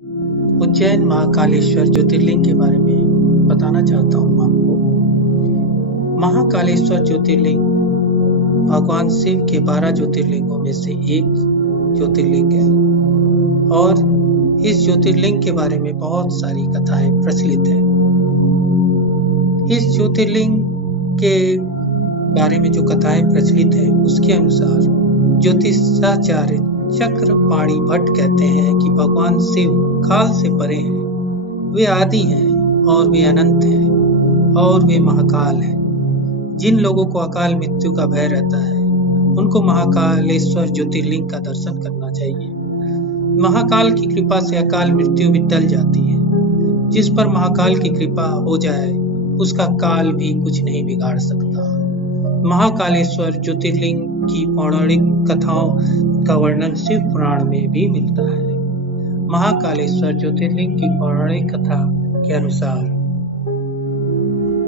उज्जैन महाकालेश्वर ज्योतिर्लिंग के बारे में बताना चाहता हूँ आपको। महाकालेश्वर ज्योतिर्लिंग भगवान शिव के 12 ज्योतिर्लिंगों में से एक ज्योतिर्लिंग है और इस ज्योतिर्लिंग के बारे में बहुत सारी कथाएं प्रचलित हैं। इस ज्योतिर्लिंग के बारे में जो कथाएं प्रचलित है उसके अनुसार ज्योतिषाचार्य चक्रपाणि भट्ट कहते हैं कि भगवान शिव काल से परे हैं। वे आदि हैं और वे अनंत हैं और वे महाकाल हैं। जिन लोगों को अकाल मृत्यु का भय रहता है उनको महाकालेश्वर ज्योतिर्लिंग का दर्शन करना चाहिए। महाकाल की कृपा से अकाल मृत्यु भी टल जाती है। जिस पर महाकाल की कृपा हो जाए उसका काल भी कुछ नहीं बिगाड़ सकता। महाकालेश्वर ज्योतिर्लिंग की पौराणिक कथाओं का वर्णन शिव पुराण में भी मिलता है। महाकालेश्वर ज्योतिर्लिंग की पौराणिक कथा के अनुसार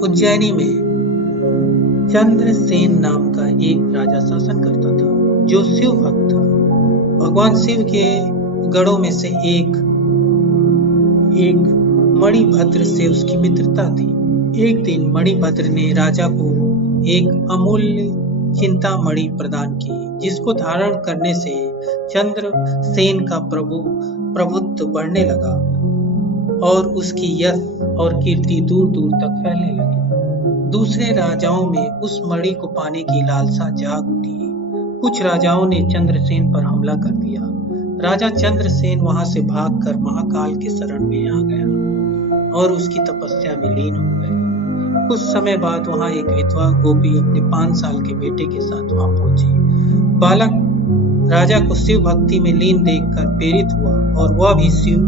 उज्जैनी में चंद्रसेन नाम का एक राजा शासन करता था जो शिव भक्त था। भगवान शिव के गढ़ों में से एक मणिभद्र से उसकी मित्रता थी। एक दिन मणिभद्र ने राजा को एक अमूल्य चिंतामणि प्रदान की, जिसको धारण करने से चंद्रसेन का प्रभुत्व बढ़ने लगा और उसकी यश और कीर्ति दूर दूर तक फैलने लगी। दूसरे राजाओं में उस मणि को पाने की लालसा जाग उठी। कुछ राजाओं ने चंद्रसेन पर हमला कर दिया। राजा चंद्रसेन वहां से भागकर महाकाल के शरण में आ गया और उसकी तपस्या में लीन हो गए। कुछ समय बाद वहां एक विधवा गोपी अपने 5 साल के बेटे के साथ वहां पहुंची। बालक राजा को शिव भक्ति में लीन देखकर प्रेरित हुआ और वह भी शिव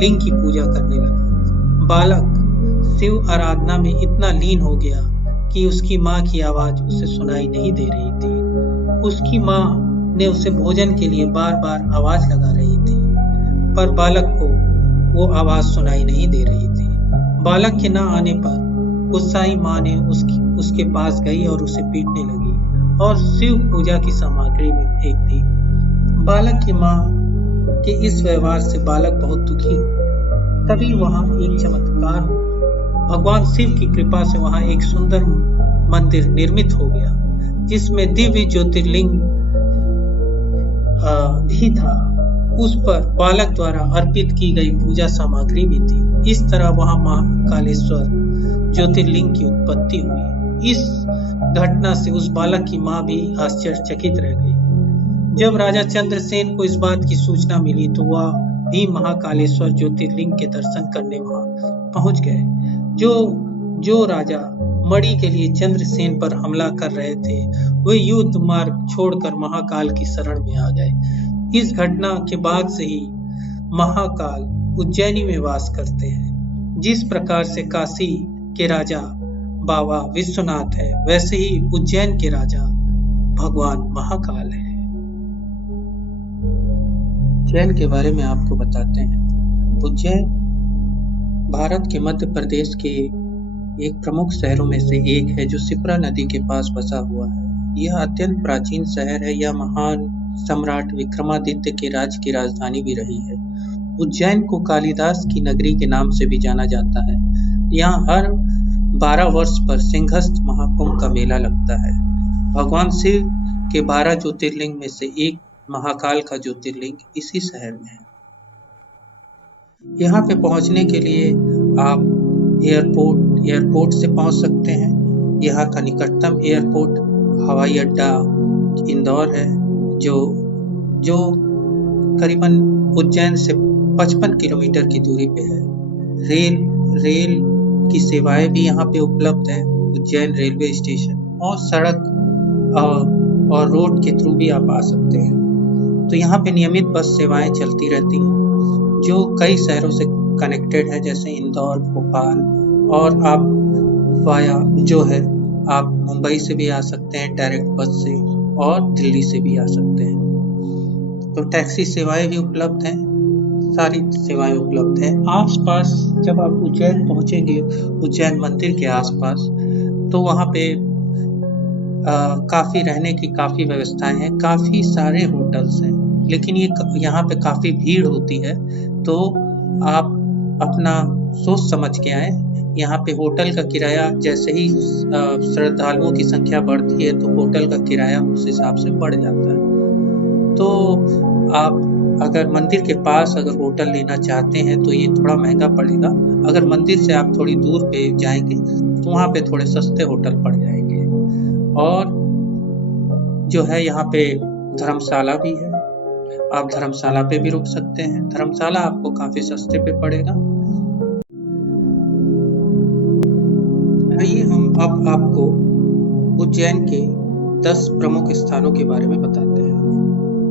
लिंग की पूजा करने लगा। बालक शिव आराधना में इतना लीन हो गया कि उसकी माँ की आवाज उसे सुनाई नहीं दे रही थी। उसकी माँ ने उसे भोजन के लिए बार बार आवाज लगा रही थी, पर बालक को वो आवाज सुनाई नहीं दे रही थी। बालक के न आने पर गुस्साई माँ ने उसके पास गई और उसे पीटने लगी और शिव पूजा की सामग्री में फेंक दी। बालक की माँ के इस व्यवहार से बालक बहुत दुखी हुआ। तभी वहां एक चमत्कार हुआ। भगवान शिव की कृपा से वहां एक सुंदर मंदिर निर्मित हो गया जिसमें दिव्य ज्योतिर्लिंग भी था। उस पर बालक द्वारा अर्पित की गई पूजा सामग्री भी थी। इस तरह वहां महाकालेश्वर ज्योतिर्लिंग की उत्पत्ति हुई। इस घटना से उस बालक की मां भी आश्चर्यचकित रह गई। जब राजा चंद्रसेन को इस बात की सूचना मिली तो वह भी महाकालेश्वर ज्योतिर्लिंग के दर्शन करने वहां पहुंच गए। जो राजा मणि के लिए चंद्रसेन पर हमला कर रहे थे वे युद्ध मार्ग छोड़कर महाकाल की शरण में आ गए। इस घटना के बाद से ही महाकाल उज्जैनी में वास करते हैं। जिस प्रकार से काशी के राजा बाबा विश्वनाथ है, वैसे ही उज्जैन के राजा भगवान महाकाल है। उज्जैन के बारे में आपको बताते हैं। उज्जैन भारत के मध्य प्रदेश के एक प्रमुख शहरों में से एक है जो शिप्रा नदी के पास बसा हुआ है। यह अत्यंत प्राचीन शहर है। यह महान सम्राट विक्रमादित्य के राज्य की राजधानी भी रही है। उज्जैन को कालिदास की नगरी के नाम से भी जाना जाता है। यहाँ हर 12 वर्ष पर सिंहस्थ महाकुंभ का मेला लगता है। भगवान शिव के 12 ज्योतिर्लिंग में से एक महाकाल का ज्योतिर्लिंग इसी शहर में है। यहाँ पे पहुँचने के लिए आप एयरपोर्ट से पहुँच सकते हैं। यहाँ का निकटतम एयरपोर्ट हवाई अड्डा इंदौर है जो करीबन उज्जैन से 55 किलोमीटर की दूरी पे है। रेल की सेवाएं भी यहाँ पे उपलब्ध है। उज्जैन रेलवे स्टेशन और सड़क और रोड के थ्रू भी आप आ सकते हैं। तो यहाँ पे नियमित बस सेवाएं चलती रहती हैं जो कई शहरों से कनेक्टेड है, जैसे इंदौर, भोपाल, और आप वाया जो है आप मुंबई से भी आ सकते हैं डायरेक्ट बस से और दिल्ली से भी आ सकते हैं। तो टैक्सी सेवाएं भी उपलब्ध हैं, सारी सेवाएं उपलब्ध हैं। आसपास जब आप उज्जैन पहुंचेंगे, उज्जैन मंदिर के आसपास, तो वहां पे काफी रहने की काफी व्यवस्थाएं हैं, काफी सारे होटल्स हैं, लेकिन यहाँ पे काफी भीड़ होती है। तो आप अपना सोच समझ के आए। यहाँ पे होटल का किराया जैसे ही श्रद्धालुओं की संख्या बढ़ती है तो होटल का किराया उस हिसाब से बढ़ जाता है। तो आप अगर मंदिर के पास अगर होटल लेना चाहते हैं तो ये थोड़ा महंगा पड़ेगा। अगर मंदिर से आप थोड़ी दूर पे जाएंगे तो वहाँ पे थोड़े सस्ते होटल पड़ जाएंगे। और जो है यहाँ पे धर्मशाला भी है, आप धर्मशाला पे भी रुक सकते हैं। धर्मशाला आपको काफी सस्ते पे पड़ेगा। आइए हम अब आपको उज्जैन के 10 प्रमुख स्थानों के बारे में बताते हैं।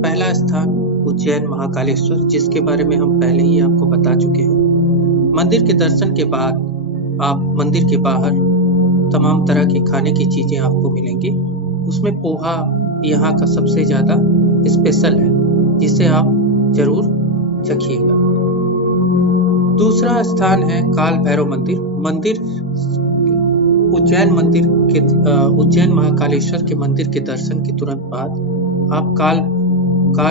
पहला स्थान उज्जैन महाकालेश्वर, जिसके बारे में हम पहले ही आपको बता चुके हैं। मंदिर के दर्शन के बाद आप मंदिर के बाहर तमाम तरह के खाने की चीजें आपको मिलेंगी। उसमें पोहा यहाँ का सबसे ज्यादा स्पेशल है, जिसे आप जरूर चखिएगा। दूसरा स्थान है काल भैरव मंदिर। उज्जैन महाकालेश्वर के मंदिर के दर्शन के तुरंत बाद आप काल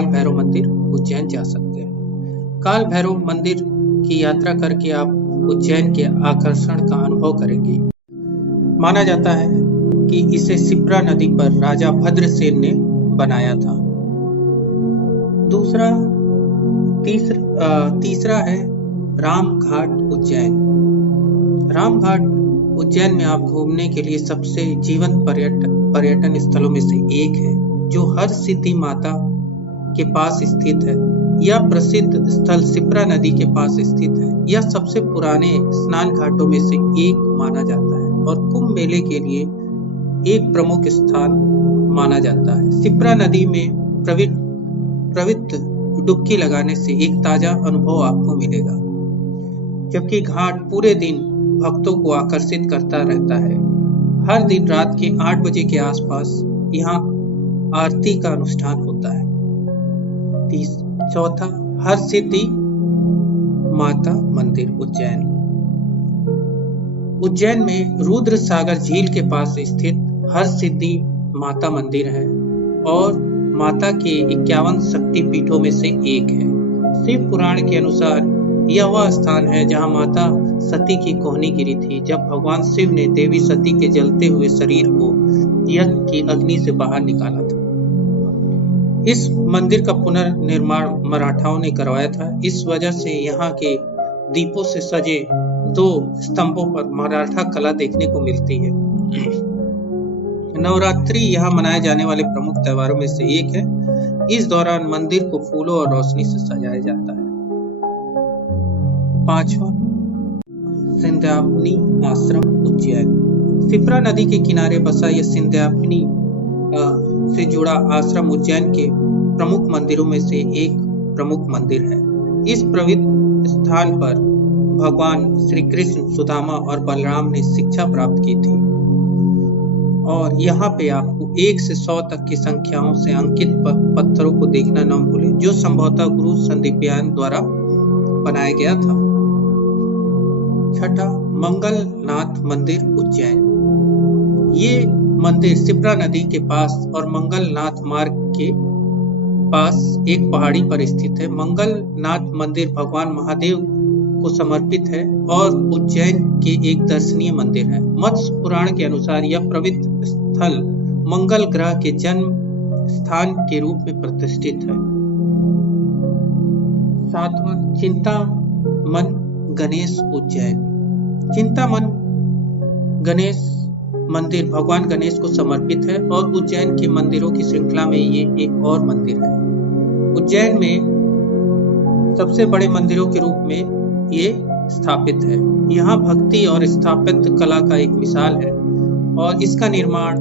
भैरव मंदिर उज्जैन जा सकते हैं। काल भैरव मंदिर की यात्रा करके आप उज्जैन के आकर्षण का अनुभव करेंगे। माना जाता है कि इसे शिप्रा नदी पर राजा भद्रसेन ने बनाया था। तीसरा है रामघाट उज्जैन। रामघाट उज्जैन में आप घूमने के लिए सबसे जीवंत पर्यटन स्थलों में से एक है, जो हर सिद्धि माता के पास स्थित है। यह प्रसिद्ध स्थल शिप्रा नदी के पास स्थित है। यह सबसे पुराने स्नान घाटों में से एक माना जाता है और कुंभ मेले के लिए एक प्रमुख स्थान माना जाता है। शिप्रा नदी में प्रवृत्त डुबकी लगाने से एक ताजा अनुभव आपको मिलेगा, जबकि घाट पूरे दिन भक्तों को आकर्षित करता रहता है। हर दिन रात के 8 बजे के आसपास यहाँ आरती का अनुष्ठान होता है। चौथा, हर सिद्धि माता मंदिर उज्जैन में रुद्र सागर झील के पास स्थित हर सिद्धि माता मंदिर है और माता के 51 शक्ति पीठों में से एक है। शिव पुराण के अनुसार यह वह स्थान है जहां माता सती की कोहनी गिरी थी, जब भगवान शिव ने देवी सती के जलते हुए शरीर को यज्ञ की अग्नि से बाहर निकाला था। इस मंदिर का पुनर्निर्माण मराठाओं ने करवाया था। इस वजह से यहाँ के दीपों से सजे 2 स्तंभों पर मराठा कला देखने को मिलती है। नवरात्रि यहाँ मनाए जाने वाले प्रमुख त्योहारों में से एक है। इस दौरान मंदिर को फूलों और रोशनी से सजाया जाता है। 5वां, सिंध्यापनी आश्रम उज्जैन। शिप्रा नदी के किनारे बसा यह सिंध्यापनी से जुड़ा आश्रम उज्जैन के प्रमुख मंदिरों में से एक प्रमुख मंदिर है। इस पवित्र स्थान पर भगवान श्री कृष्ण, सुदामा और बलराम ने शिक्षा प्राप्त की थी। और यहाँ पे आपको 1 से 100 तक की संख्याओं से अंकित पत्थरों को देखना न भूलें, जो संभवतः गुरु संदीपयान द्वारा बनाया गया था। 6, मंगलनाथ मंदिर उज्जैन। ये मंदिर शिप्रा नदी के पास और मंगलनाथ मार्ग के पास एक पहाड़ी पर स्थित है। मंगलनाथ मंदिर भगवान महादेव को समर्पित है और उज्जैन के एक दर्शनीय मंदिर है। मत्स्य पुराण के अनुसार यह पवित्र स्थल मंगल ग्रह के जन्म स्थान के रूप में प्रतिष्ठित है। 7वां, चिंतामन गणेश उज्जैन। चिंतामन गणेश मंदिर भगवान गणेश को समर्पित है और उज्जैन के मंदिरों की श्रृंखला में ये एक और मंदिर है। उज्जैन में सबसे बड़े मंदिरों के रूप में ये स्थापित है। यहाँ भक्ति और स्थापत्य कला का एक मिसाल है और इसका निर्माण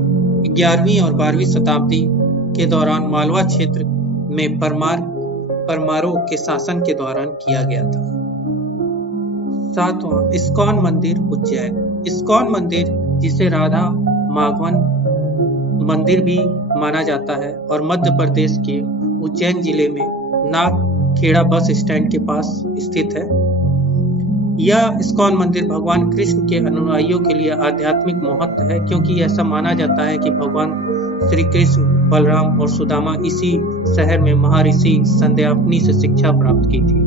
11वीं और 12वीं शताब्दी के दौरान मालवा क्षेत्र में परमारों के शासन के दौरान किया गया था। 7वां, इस्कॉन मंदिर उज्जैन। इस्कॉन मंदिर, जिसे राधा माधवन मंदिर भी माना जाता है और मध्य प्रदेश के उज्जैन जिले में नागखेड़ा बस स्टैंड के पास स्थित है। यह इस्कॉन मंदिर भगवान कृष्ण के अनुयायियों के लिए आध्यात्मिक महत्व है, क्योंकि ऐसा माना जाता है कि भगवान श्री कृष्ण, बलराम और सुदामा इसी शहर में महर्षि संध्यापनी से शिक्षा प्राप्त की थी।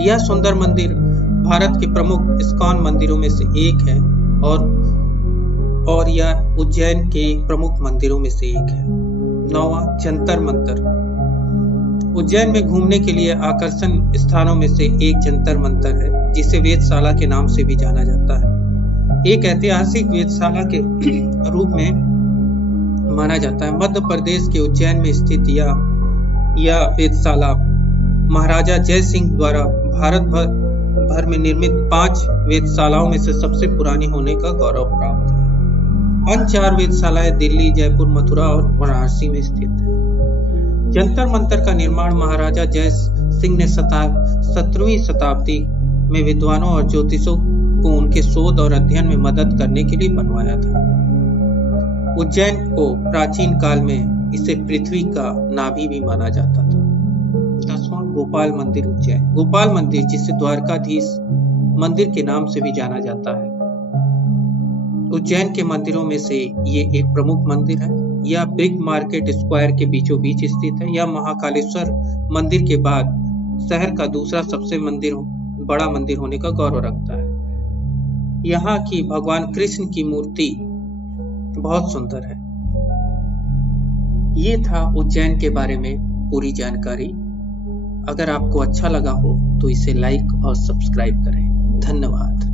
यह सुंदर मंदिर भारत के प्रमुख इस्कॉन मंदिरों में से एक है और यह उज्जैन के प्रमुख मंदिरों में से एक है। 9वां जंतर मंतर। उज्जैन में घूमने के लिए आकर्षण स्थानों में से एक जंतर मंतर है, जिसे वेधशाला के नाम से भी जाना जाता है। एक ऐतिहासिक वेधशाला के रूप में माना जाता है। मध्य प्रदेश के उज्जैन में स्थित यह वेधशाला महाराजा जय सिंह द्वारा भारत भर में निर्मित 5 वेधशालाओं में से सबसे पुरानी होने का गौरव प्राप्त है। अन्य 4 वेधशालाएं दिल्ली, जयपुर, मथुरा और वाराणसी में स्थित है। जंतर मंतर का निर्माण महाराजा जय सिंह ने 17वीं शताब्दी में विद्वानों और ज्योतिषों को उनके शोध और अध्ययन में मदद करने के लिए बनवाया था। उज्जैन को प्राचीन काल में इसे पृथ्वी का नाभि भी माना जाता था। 10वां गोपाल मंदिर उज्जैन। गोपाल मंदिर, जिसे द्वारकाधीश मंदिर के नाम से भी जाना जाता है, उज्जैन के मंदिरों में से ये एक प्रमुख मंदिर है। यह बिग मार्केट स्क्वायर के बीचों बीच स्थित है। यह महाकालेश्वर मंदिर के बाद शहर का दूसरा सबसे बड़ा मंदिर होने का गौरव रखता है। यहाँ की भगवान कृष्ण की मूर्ति बहुत सुंदर है। ये था उज्जैन के बारे में पूरी जानकारी। अगर आपको अच्छा लगा हो तो इसे लाइक और सब्सक्राइब करें। धन्यवाद।